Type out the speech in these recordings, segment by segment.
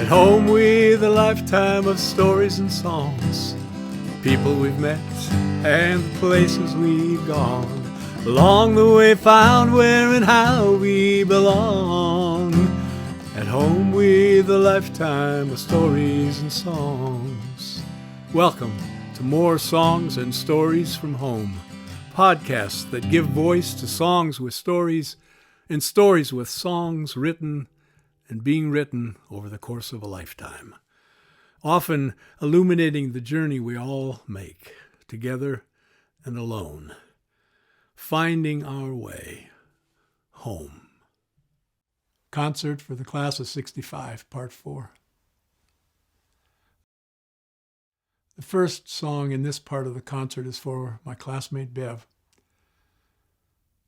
At home with a lifetime of stories and songs, people we've met and the places we've gone. Along the way found where and how we belong. At home with a lifetime of stories and songs. Welcome to more Songs and Stories from Home, podcasts that give voice to songs with stories and stories with songs written and being written over the course of a lifetime, often illuminating the journey we all make, together and alone, finding our way home. Concert for the Class of 65, Part 4. The first song in this part of the concert is for my classmate Bev.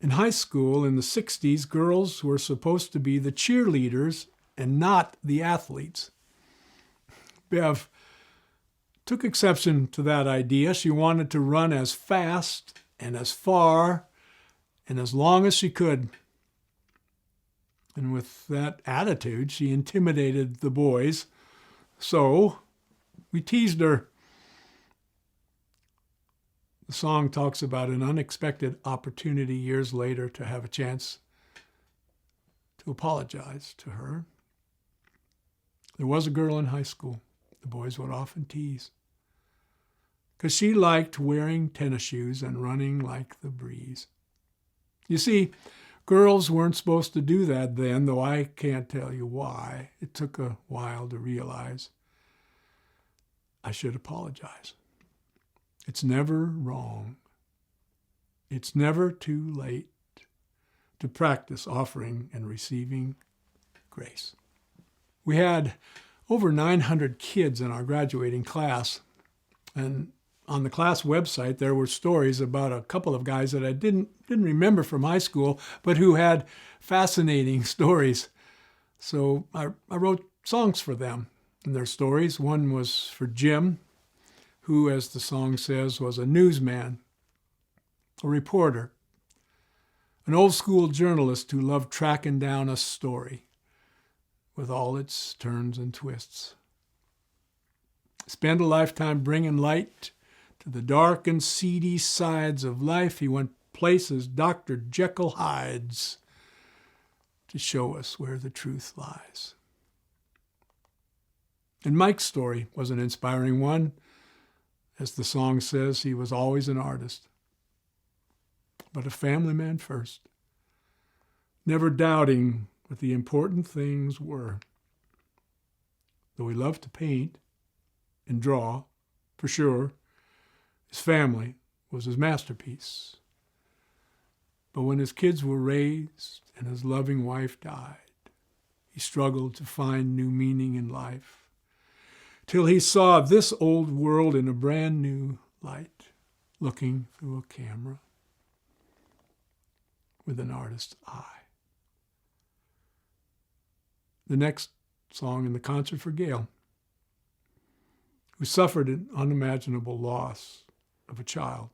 In high school in the 60s, girls were supposed to be the cheerleaders and not the athletes. Bev took exception to that idea. She wanted to run as fast and as far and as long as she could. And with that attitude, she intimidated the boys. So we teased her. The song talks about an unexpected opportunity years later to have a chance to apologize to her. There was a girl in high school the boys would often tease because she liked wearing tennis shoes and running like the breeze. You see, girls weren't supposed to do that then, though I can't tell you why. It took a while to realize I should apologize. It's never wrong. It's never too late to practice offering and receiving grace. We had over 900 kids in our graduating class, and on the class website there were stories about a couple of guys that I didn't remember from high school, but who had fascinating stories. So I wrote songs for them and their stories. One was for Jim, who, as the song says, was a newsman, a reporter, an old school journalist who loved tracking down a story with all its turns and twists. Spent a lifetime bringing light to the dark and seedy sides of life. He went places Dr. Jeckyll hides to show us where the truth lies. And Mike's story was an inspiring one. As the song says, he was always an artist, but a family man first, never doubting what the important things were. Though he loved to paint and draw, for sure, his family was his masterpiece. But when his kids were raised and his loving wife died, he struggled to find new meaning in life, till he saw this old world in a brand new light, looking through a camera with an artist's eye. The next song in the concert for Gail, who suffered an unimaginable loss of a child,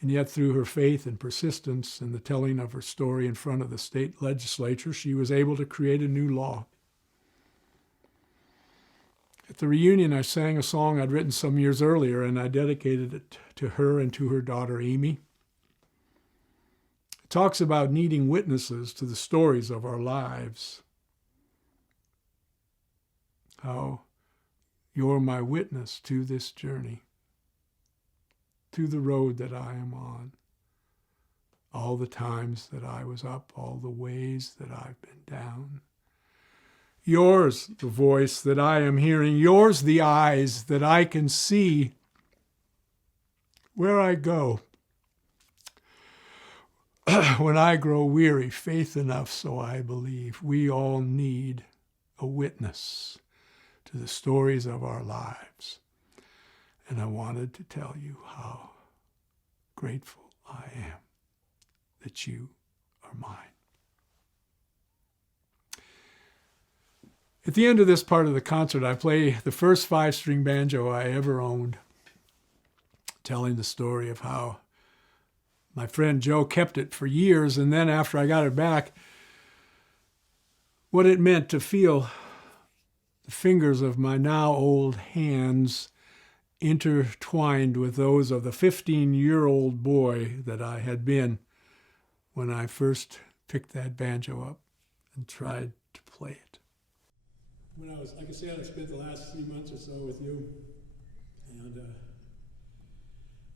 and yet through her faith and persistence in the telling of her story in front of the state legislature, she was able to create a new law. At the reunion, I sang a song I'd written some years earlier, and I dedicated it to her and to her daughter, Amy. It talks about needing witnesses to the stories of our lives. How you're my witness to this journey, to the road that I am on, all the times that I was up, all the ways that I've been down. Yours the voice that I am hearing, yours the eyes that I can see. Where I go, when I grow weary, faith enough so I believe. We all need a witness to the stories of our lives. And I wanted to tell you how grateful I am that you are mine. At the end of this part of the concert, I play the first 5-string banjo I ever owned, telling the story of how my friend Joe kept it for years, and then after I got it back, what it meant to feel the fingers of my now old hands intertwined with those of the 15-year-old boy that I had been when I first picked that banjo up and tried to play it. When I was, like I said, I spent the last 3 months or so with you, and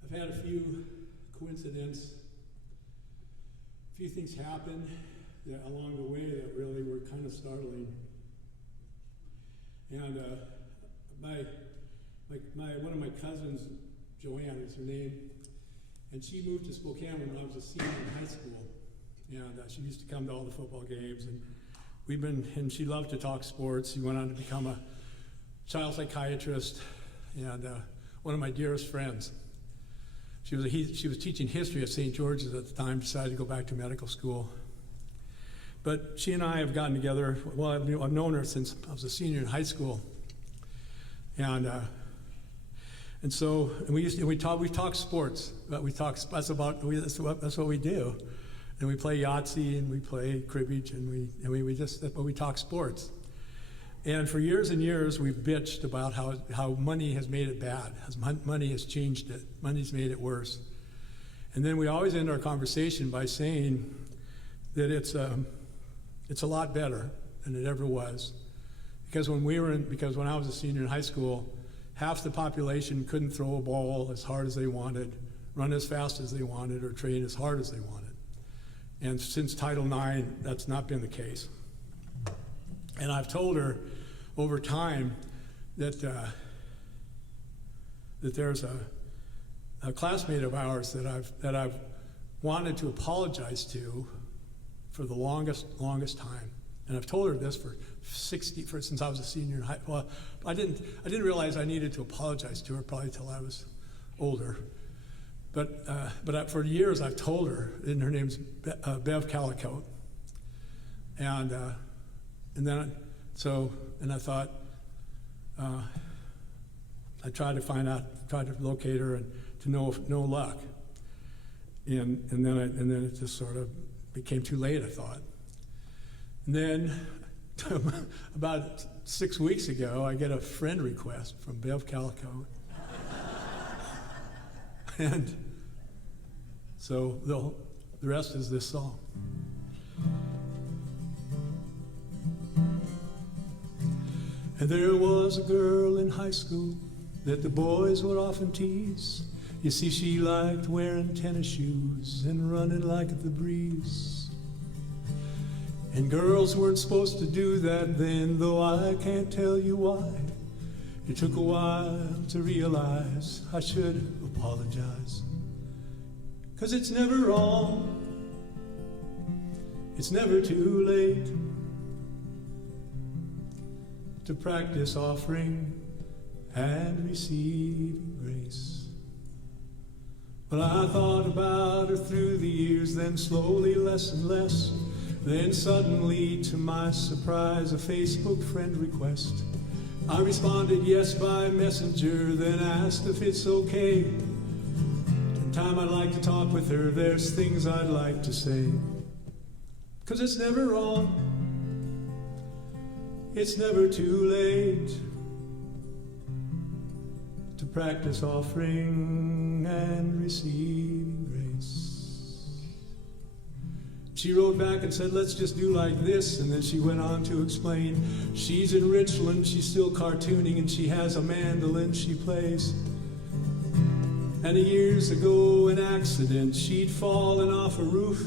I've had a few coincidences. A few things happened along the way that really were kind of startling. And one of my cousins, Joanne is her name, and she moved to Spokane when I was a senior in high school. And she used to come to all the football games, and and she loved to talk sports. She went on to become a child psychiatrist, and one of my dearest friends. She was teaching history at St. George's at the time, decided to go back to medical school. But she and I have gotten together. Well, I've known her since I was a senior in high school, and we talk sports. But that's what we do, and we play Yahtzee and we play cribbage and we talk sports. And for years and years, we've bitched about how money has made it bad, money has changed it, money's made it worse. And then we always end our conversation by saying that it's a lot better than it ever was. Because when I was a senior in high school, half the population couldn't throw a ball as hard as they wanted, run as fast as they wanted, or train as hard as they wanted. And since Title IX, that's not been the case. And I've told her over time that there's a classmate of ours that I've wanted to apologize to for the longest time. And I've told her this since I was a senior in high school. Well, I didn't realize I needed to apologize to her probably till I was older. But for years I've told her, and her name's Bev Calicote. And I thought, I tried to locate her, and to no luck. And then it just sort of became too late, I thought. And then about 6 weeks ago, I get a friend request from Bev Calicote. And so the rest is this song. And there was a girl in high school that the boys would often tease. You see, she liked wearing tennis shoes and running like the breeze. And girls weren't supposed to do that then, though I can't tell you why. It took a while to realize I should apologize. 'Cause it's never wrong, it's never too late to practice offering and receiving grace. Well, I thought about her through the years, then slowly less and less. Then suddenly, to my surprise, a Facebook friend request. I responded yes by messenger, then asked if it's okay. Time I'd like to talk with her, there's things I'd like to say. 'Cause it's never wrong, it's never too late to practice offering and receiving grace. She wrote back and said, let's just do like this, and then she went on to explain. She's in Richland, she's still cartooning, and she has a mandolin she plays. And years ago, an accident, she'd fallen off a roof.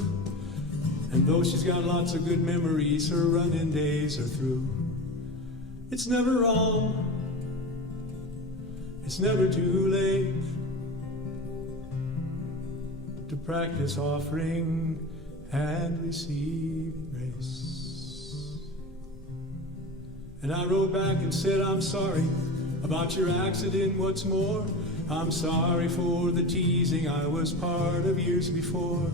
And though she's got lots of good memories, her running days are through. It's never wrong, it's never too late to practice offering and receiving grace. And I wrote back and said, I'm sorry about your accident, what's more, I'm sorry for the teasing I was part of years before.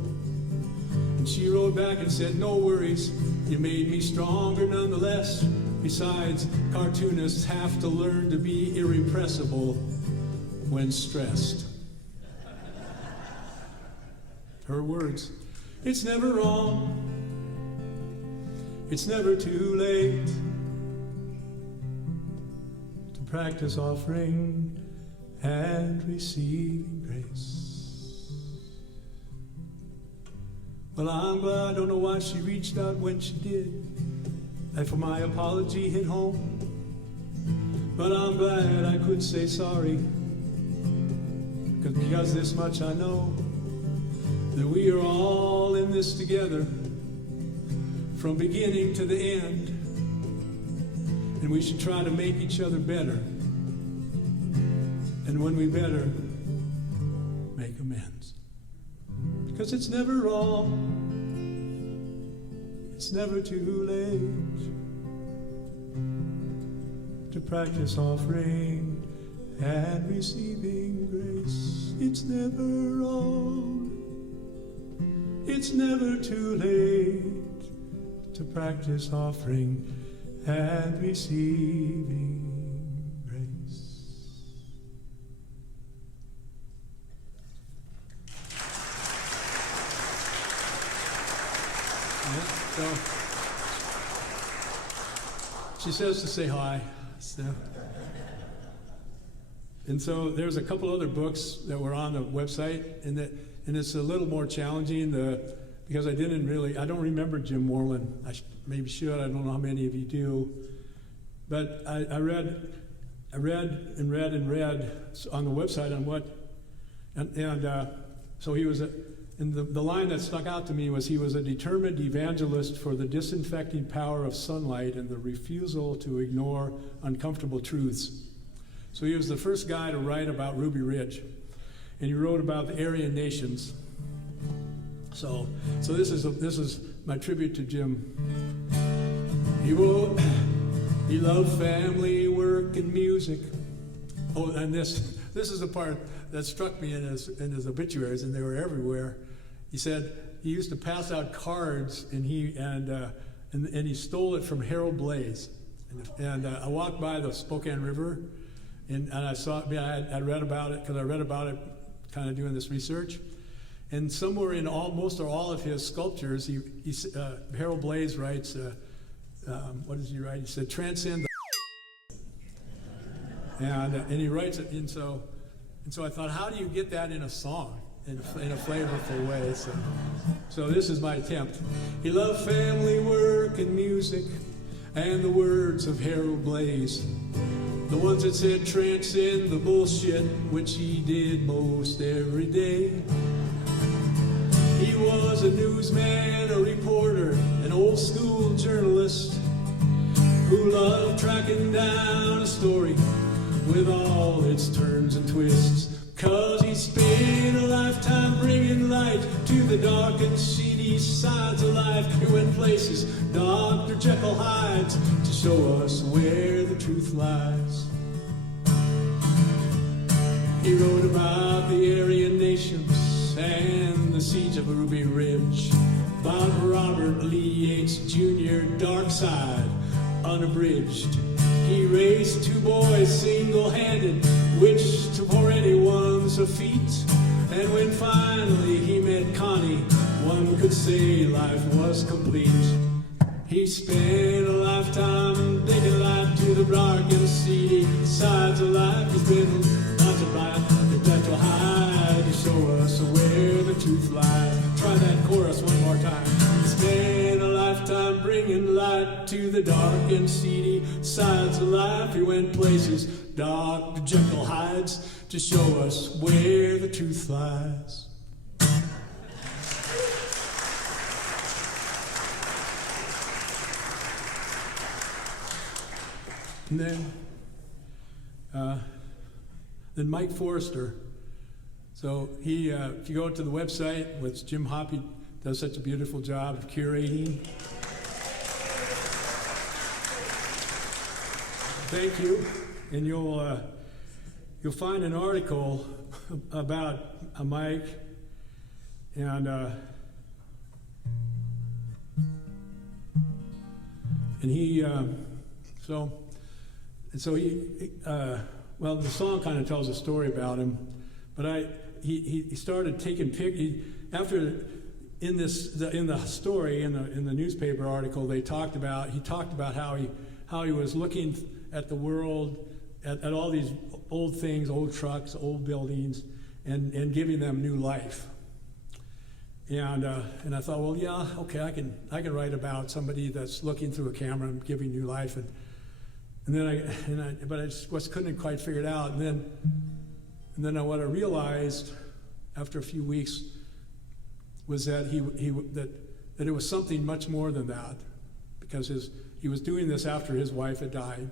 And she wrote back and said, no worries, you made me stronger nonetheless. Besides, cartoonists have to learn to be irrepressible when stressed. Her words, it's never wrong, it's never too late practice offering and receiving grace. Well, I'm glad, I don't know why she reached out when she did, and for my apology hit home. But I'm glad I could say sorry, because this much I know, that we are all in this together, from beginning to the end, and we should try to make each other better. And when we better, make amends. Because it's never wrong, it's never too late to practice offering and receiving grace. It's never wrong, it's never too late to practice offering and receiving grace. So she says to say hi. So, and so there's a couple other books that were on the website, and it's a little more challenging because I don't remember Jim Morlin. I maybe should. I don't know how many of you do, but I read on the website on what, so he was and the line that stuck out to me was, he was a determined evangelist for the disinfecting power of sunlight and the refusal to ignore uncomfortable truths. So he was the first guy to write about Ruby Ridge, and he wrote about the Aryan nations. So this is my tribute to Jim. He wrote, he loved family, work, and music. Oh, and this is the part that struck me in his obituaries, and they were everywhere. He said he used to pass out cards, and he stole it from Harold Blaze. And I walked by the Spokane River, and I saw it. I read about it, because I read about it kind of doing this research. And somewhere in most or all of his sculptures, Harold Blaze writes, what does he write? He said, "Transcend the," and he writes it. And so I thought, how do you get that in a song, in a flavorful way? So this is my attempt. He loved family, work, and music, and the words of Harold Blaze, the ones that said, "Transcend the bullshit," which he did most every day. He was a newsman, a reporter, an old school journalist who loved tracking down a story with all its turns and twists. 'Cause he spent a lifetime bringing light to the dark and seedy sides of life. He went places Dr. Jeckyll hides to show us where the truth lies. He wrote about the Aryan nations and the siege of Ruby Ridge, about Robert Lee Yates Jr., Dark Side, unabridged. He raised 2 boys single-handed, which for anyone's a feat. And when finally he met Connie, one could say life was complete. He spent a lifetime taking life to the dark and seedy sides of life. He's been haunted by the gentle high to show us where the truth lies. Try that chorus one more time. He spent a lifetime bringing light to the dark and seedy sides of life. He went places Dr. Jeckyll hides to show us where the truth lies. And then Mike Forster. So he, if you go to the website, which Jim Hoppy does such a beautiful job of curating. Thank you. And you'll find an article about Mike, and he well, the song kind of tells a story about him, but he started taking pictures after. In the story in the newspaper article, he talked about how he was looking at the world at all these old things, old trucks, old buildings, and giving them new life. And I thought, well, yeah, okay, I can write about somebody that's looking through a camera and giving new life, but I just couldn't quite figure it out. And then what I realized after a few weeks was that that it was something much more than that, because he was doing this after his wife had died,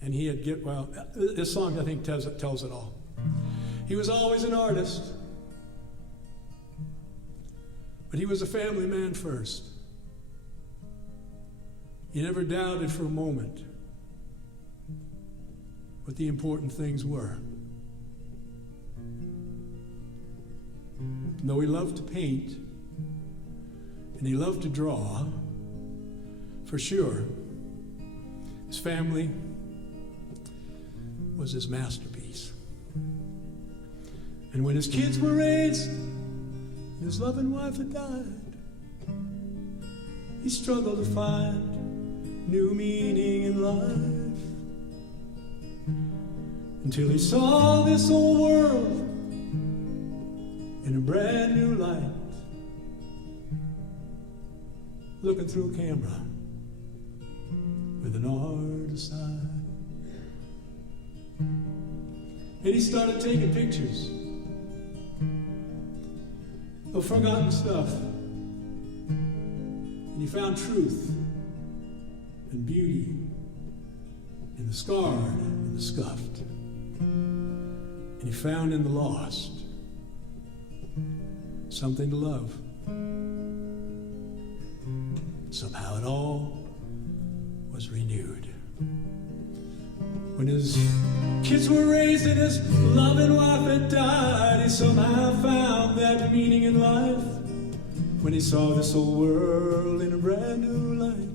and this song I think tells it all. He was always an artist, but he was a family man first. He never doubted for a moment what the important things were. Though he loved to paint and he loved to draw, for sure, his family was his masterpiece. And when his kids were raised, his loving wife had died, he struggled to find new meaning in life, until he saw this old world in a brand new light, looking through a camera with an artist's eye. And he started taking pictures of forgotten stuff, and he found truth and beauty in the scarred and the scuffed, and he found in the lost something to love. Somehow it all was renewed. When his kids were raised and his loving wife had died, he somehow found that meaning in life, when he saw this old world in a brand new light,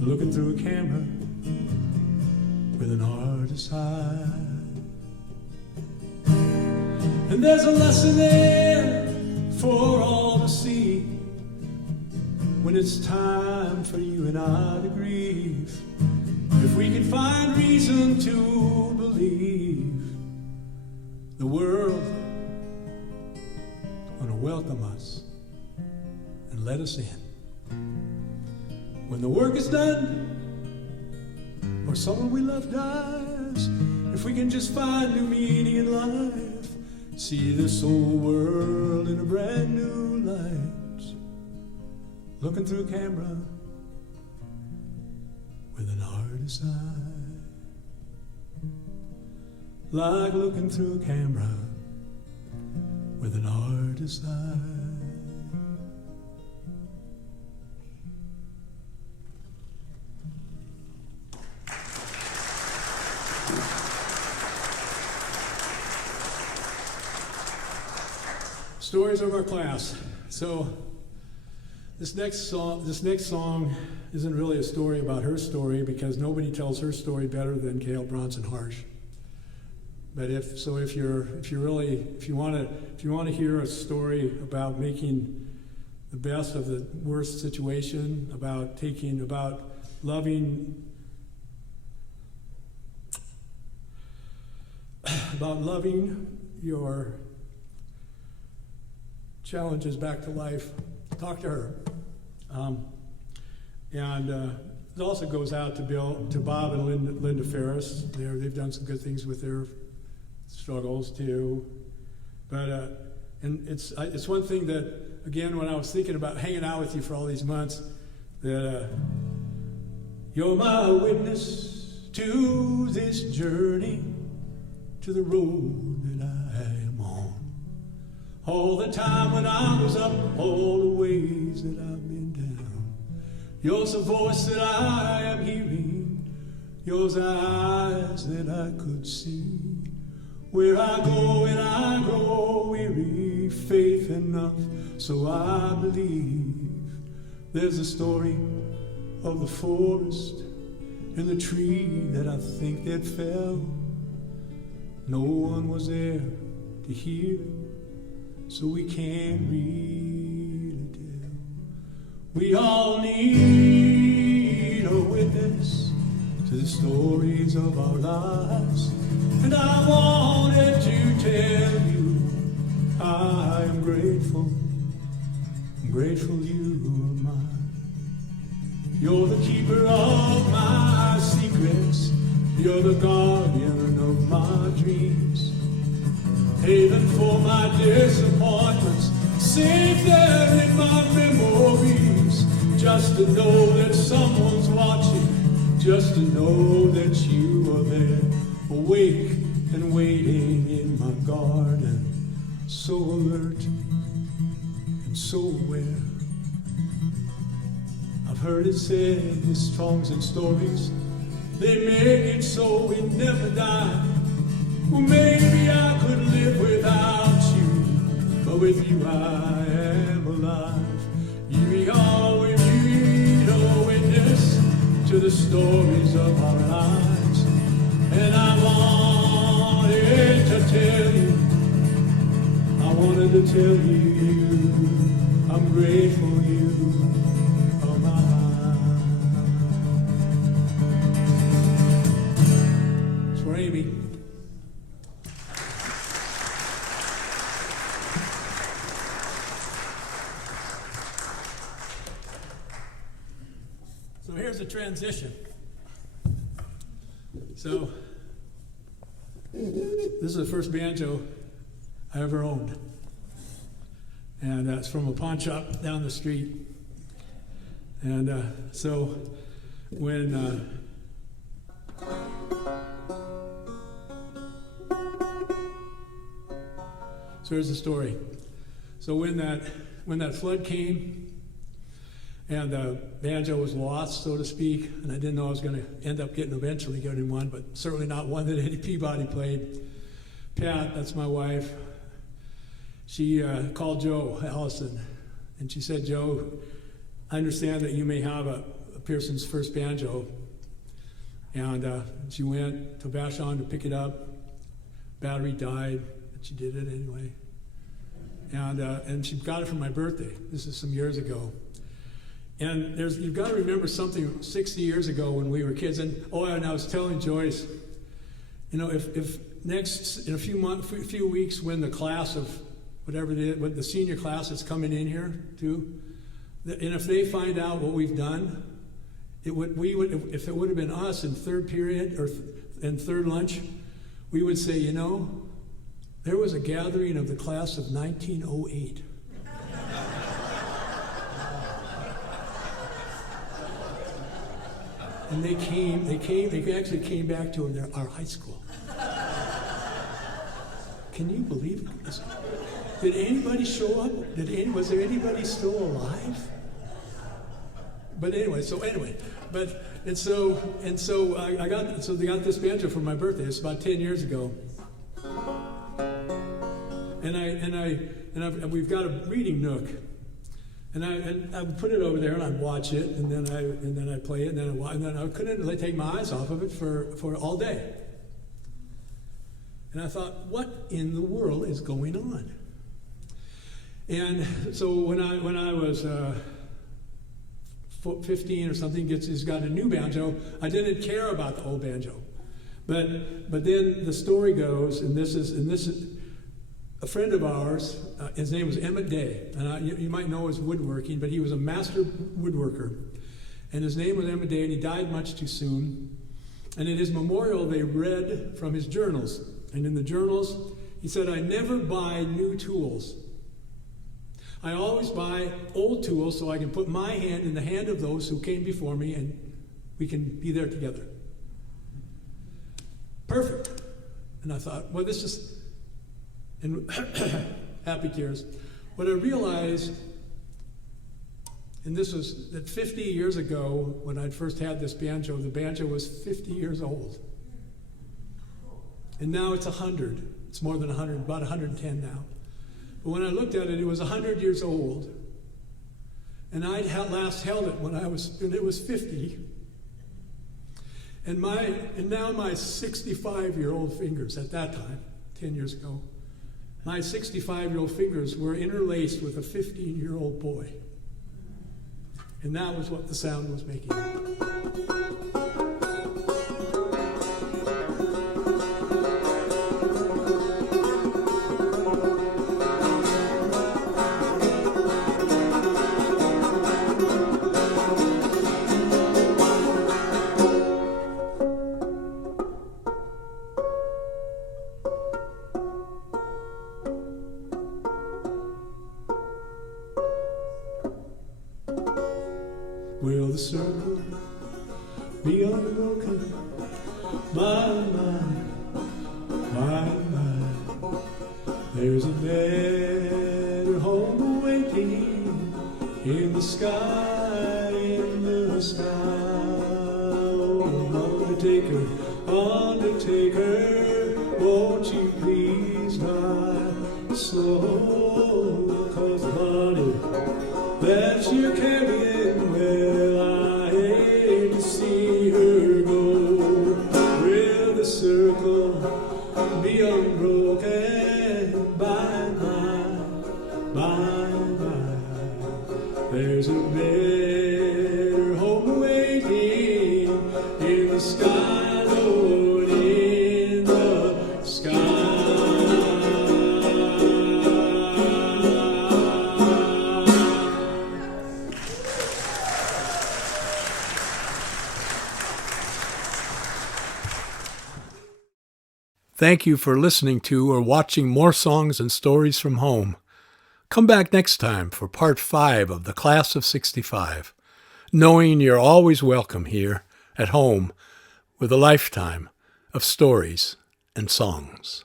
looking through a camera with an artist's eye. And there's a lesson there for all to see, when it's time for you and I to grieve. If we can find reason to believe, the world gonna welcome us and let us in. When the work is done, or someone we love dies, if we can just find new meaning in life, see this old world in a brand new light, looking through a camera with an artist's eye, like looking through a camera with an artist's eye. Stories of our class. So this next song isn't really a story about her story, because nobody tells her story better than Gail Bronson Harsh. But if you want to hear a story about making the best of the worst situation, about loving your challenges back to life, talk to her. It also goes out to Bob and Linda Ferris. They've done some good things with their struggles too. But and it's one thing that, again, when I was thinking about hanging out with you for all these months, that you're my witness to this journey, to the road that I am on. All the time when I was up, all the ways that I've been down. Yours the voice that I am hearing, yours the eyes that I could see. Where I go and I grow weary, faith enough, so I believe. There's a story of the forest and the tree that I think that fell. No one was there to hear it, so we can't really tell. We all need a witness to the stories of our lives. And I wanted to tell you I am grateful. I'm grateful you are mine. You're the keeper of my secrets. You're the guardian of my dreams. Haven for my disappointments. Safe there in my memories. Just to know that someone's watching. Just to know that you are there. Awake and waiting in my garden. So alert and so aware. I've heard it said in songs and stories, they make it so we never die. Well, maybe I could live without you, but with you I am alive. You are with me, a witness to the stories of our lives. And I wanted to tell you, I wanted to tell you, I'm grateful you are mine. It's for Amy. So here's the transition. So this is the first banjo I ever owned. And it's from a pawn shop down the street. And so when so here's the story. So when that flood came and the banjo was lost, so to speak, and I didn't know I was going to end up eventually getting one, but certainly not one that Eddie Peabody played. Pat, that's my wife, she called Joe Allison, and she said, Joe, I understand that you may have a Pearson's first banjo. And she went to Vashon to pick it up. Battery died, but she did it anyway. And she got it for my birthday. This is some years ago. And you've got to remember something 60 years ago when we were kids. And I was telling Joyce, you know, if next in a few weeks when the class of whatever it is, when the senior class is coming in here too, and if they find out what we've done, if it would have been us in third period or in third lunch, we would say, you know, there was a gathering of the class of 1908. And they actually came back to our high school. Can you believe it? Did anybody show up? Was there anybody still alive? But anyway, so they got this banjo for my birthday. It's about 10 years ago. And we've got a reading nook. And I would put it over there and I'd watch it, and then I'd play it, and then I couldn't take my eyes off of it for all day. And I thought, what in the world is going on? And so when I was 15 or something, he's got a new banjo. I didn't care about the old banjo, but then the story goes, and this is a friend of ours. His name was Emmett Day, and you might know his woodworking, but he was a master woodworker, and his name was Emmett Day, and he died much too soon. And in his memorial, they read from his journals, and in the journals, he said, "I never buy new tools. I always buy old tools so I can put my hand in the hand of those who came before me, and we can be there together." Perfect. And I thought, well, this is, and happy tears. What I realized, and this was that 50 years ago when I first had this banjo, the banjo was 50 years old. And now it's 100. It's more than 100, about 110 now. But when I looked at it, it was 100 years old. And I last held it when it was 50. And now my 65-year-old fingers at that time, 10 years ago, my 65-year-old fingers were interlaced with a 15-year-old boy. And that was what the sound was making. be unbroken. My, my, there's a better home waiting in the sky, in the sky. Oh, Undertaker, Undertaker, won't you please die slow? 'Cause the body that you're carrying, well, I hate to see her go. Will the circle be unbroken by my? There's a better home waiting in the sky, Lord, in the sky. Thank you for listening to or watching more songs and stories from home. Come back next time for part 5 of the Class of 65, knowing you're always welcome here at home with a lifetime of stories and songs.